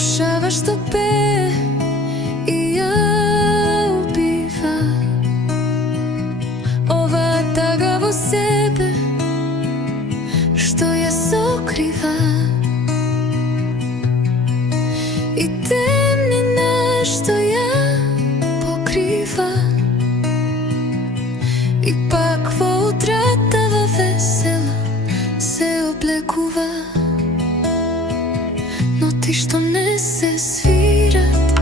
Душава што пее и ја убива, оваа тага во себе што ја сокрива, и темнина што ја покрива, и пак во утратава весела се облекува. Ноти што не се свират,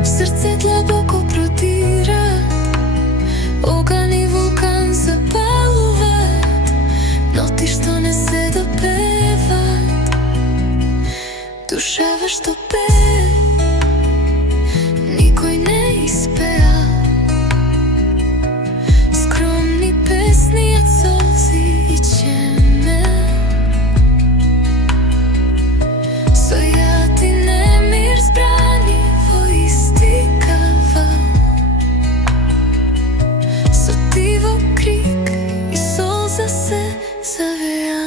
в срце длабоко продират, оган и вулкан запалуваат. Ноти што не се допеват, душава што пее, никој не испеа. Скромни песни од солзи и чеме, со јатине мир збрани во исти кавал, со тиво крик и солза се завеа.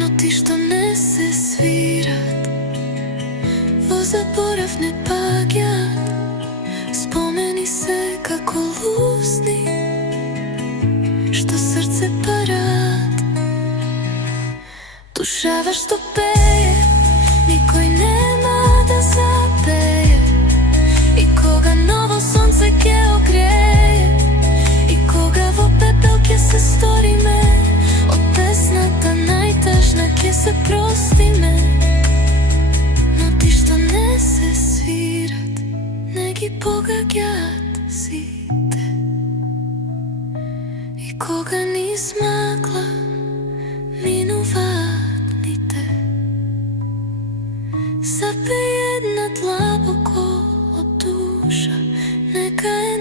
Ноти што не се свират, во заборав не паѓаат, спомени се како лусни што срце парат. Душава што пее, никој нема да запее, и кога ново сонце ќе огрее, и кога во пепел ќе се сториме, од песната најтажна ќе се простиме. Ноти што не се свират, не ги погаѓаат сите, и кога низ магла минуваат дните, запее една длабоко од душа, нека е